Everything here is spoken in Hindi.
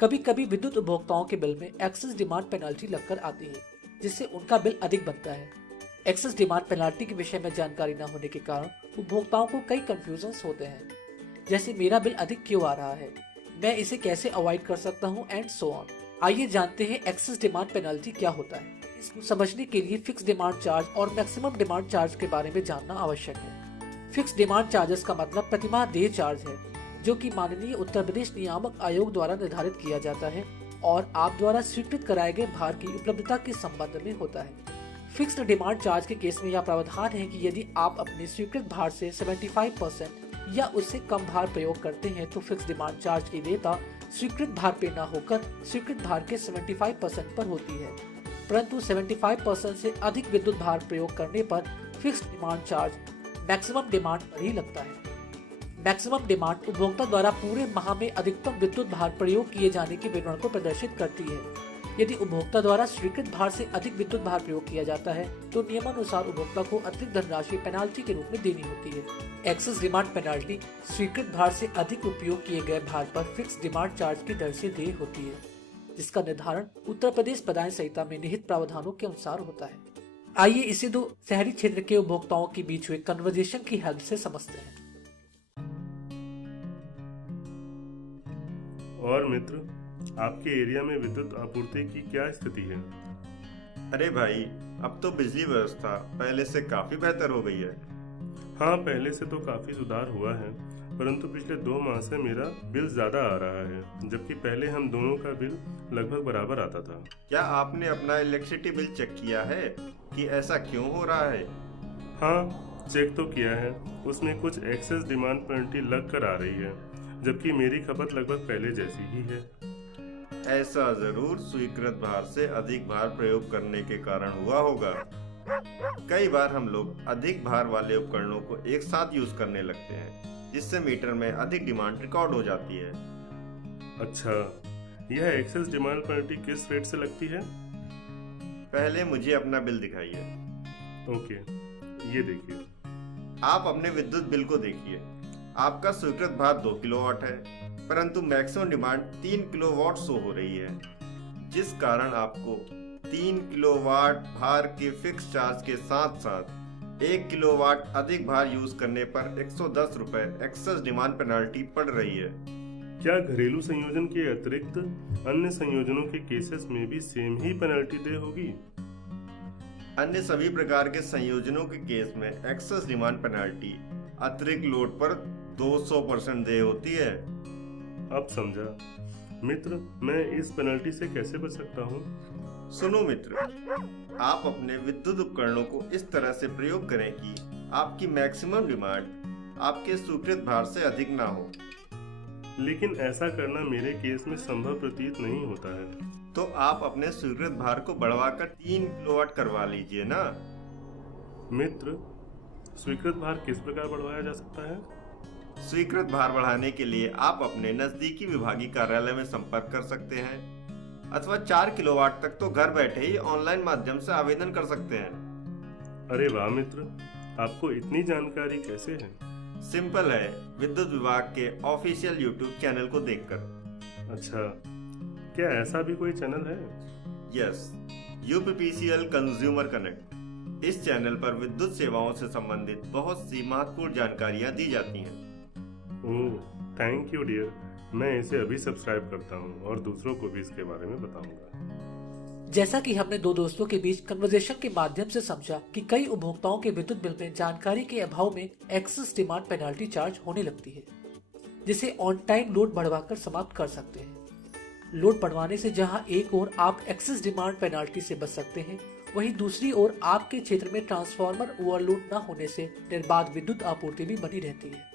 कभी कभी विद्युत उपभोक्ताओं के बिल में एक्सेस डिमांड पेनाल्टी लगकर आती है, जिससे उनका बिल अधिक बनता है। एक्सेस डिमांड पेनाल्टी के विषय में जानकारी न होने के कारण उपभोक्ताओं को कई कंफ्यूजन्स होते हैं, जैसे मेरा बिल अधिक क्यों आ रहा है, मैं इसे कैसे अवॉइड कर सकता हूँ एंड सो ऑन। आइए जानते हैं एक्सेस डिमांड पेनाल्टी क्या होता है। इसको समझने के लिए फिक्स डिमांड चार्ज और मैक्सिमम डिमांड चार्ज के बारे में जानना आवश्यक है। फिक्स डिमांड चार्जेस का मतलब प्रतिमाह देय चार्ज है, जो कि माननीय उत्तर प्रदेश नियामक आयोग द्वारा निर्धारित किया जाता है और आप द्वारा स्वीकृत कराए गए भार की उपलब्धता के संबंध में होता है। फिक्स्ड डिमांड चार्ज के केस में यह प्रावधान है कि यदि आप अपने स्वीकृत भार से 75% या उससे कम भार प्रयोग करते हैं तो फिक्स डिमांड चार्ज की देयता स्वीकृत भार पे न होकर स्वीकृत भार के 75% पर होती है, परंतु 75% से अधिक विद्युत भार प्रयोग करने पर fixed demand charge maximum demand पर ही लगता है। मैक्सिमम डिमांड उपभोक्ता द्वारा पूरे माह में अधिकतम विद्युत भार प्रयोग किए जाने के विवरण को प्रदर्शित करती है। यदि उपभोक्ता द्वारा स्वीकृत भार से अधिक विद्युत भार प्रयोग किया जाता है तो नियमानुसार उपभोक्ता को अतिरिक्त धनराशि पेनाल्टी के रूप में देनी होती है। एक्सेस डिमांड पेनाल्टी स्वीकृत भार से अधिक उपयोग किए गए भार पर फिक्स डिमांड चार्ज की दर से देय होती है, जिसका निर्धारण उत्तर प्रदेश प्रदान संहिता में निहित प्रावधानों के अनुसार होता है। आइए इसे दो शहरी क्षेत्र के उपभोक्ताओं के बीच हुए कन्वर्सेशन की हेल्प से समझते हैं। और मित्र, आपके एरिया में विद्युत आपूर्ति की क्या स्थिति है? अरे भाई, अब तो बिजली व्यवस्था पहले से काफी बेहतर हो गई है। हाँ, पहले से तो काफी सुधार हुआ है, परंतु पिछले 2 माह से मेरा बिल ज्यादा आ रहा है, जबकि पहले हम दोनों का बिल लगभग बराबर आता था। क्या आपने अपना इलेक्ट्रिसिटी बिल चेक किया है कि ऐसा क्यों हो रहा है? हाँ, चेक तो किया है। उसमें कुछ एक्सेस डिमांड पेनल्टी लग कर आ रही है, जबकि मेरी खपत लगभग पहले जैसी ही है। ऐसा जरूर स्वीकृत भार से अधिक भार प्रयोग करने के कारण हुआ होगा। कई बार हम लोग अधिक भार वाले उपकरणों को एक साथ यूज करने लगते हैं, जिससे मीटर में अधिक डिमांड रिकॉर्ड हो जाती है। अच्छा, यह एक्सेस डिमांड पेनल्टी किस रेट से लगती है? पहले मुझे अपना बिल दिखाइए। ओके, ये देखिए। आप अपने विद्युत बिल को देखिए। आपका स्वीकृत भार 2 किलोवाट है, परंतु मैक्सिमम डिमांड 3 किलोवाट शो हो रही है, जिस कारण आपको 3 किलोवाट भार के फिक्स चार्ज के साथ साथ 1 किलोवाट अधिक भार यूज करने पर 110 रुपए एक्सेस डिमांड पेनाल्टी पड़ रही है। क्या घरेलू संयोजन के अतिरिक्त अन्य संयोजनों के केसेस में भी सेम ही पेनल्टी देय होगी? अन्य सभी प्रकार के संयोजनों के केस में एक्सेस डिमांड पेनाल्टी अतिरिक्त लोड पर 200% देय होती है। अब समझा। मित्र, मैं इस पेनल्टी से कैसे बच सकता हूँ? सुनो मित्र, आप अपने विद्युत उपकरणों को इस तरह से प्रयोग करें कि आपकी मैक्सिमम डिमांड आपके स्वीकृत भार से अधिक ना हो। लेकिन ऐसा करना मेरे केस में संभव प्रतीत नहीं होता है। तो आप अपने स्वीकृत भार को बढ़वाकर 3 किलोवाट करवा लीजिए ना। मित्र, स्वीकृत भार किस प्रकार बढ़वाया जा सकता है? स्वीकृत भार बढ़ाने के लिए आप अपने नजदीकी विभागीय कार्यालय में संपर्क कर सकते हैं, अथवा 4 किलोवाट तक तो घर बैठे ही ऑनलाइन माध्यम से आवेदन कर सकते हैं। अरे वाह मित्र, आपको इतनी जानकारी कैसे है? सिंपल है, विद्युत विभाग के ऑफिशियल यूट्यूब चैनल को देखकर। अच्छा, क्या ऐसा भी कोई चैनल है? Yes, UPPCL consumer connect. इस चैनल पर विद्युत सेवाओं से संबंधित बहुत सी महत्वपूर्ण जानकारियां दी जाती हैं। ओह, थैंक यू डियर। मैं इसे अभी सब्सक्राइब करता हूँ और दूसरों को भी इसके बारे में बताऊंगा। जैसा कि हमने दो दोस्तों के बीच कन्वर्सेशन के माध्यम से समझा कि कई उपभोक्ताओं के विद्युत बिल में जानकारी के अभाव में एक्सेस डिमांड पेनाल्टी चार्ज होने लगती है, जिसे ऑन टाइम लोड बढ़वाकर समाप्त कर सकते हैं। लोड बढ़वाने से जहां एक ओर आप एक्सेस डिमांड पेनाल्टी से बच सकते हैं, वहीं दूसरी ओर आपके क्षेत्र में ट्रांसफार्मर ओवरलोड न होने से निर्बाध विद्युत आपूर्ति भी बनी रहती है।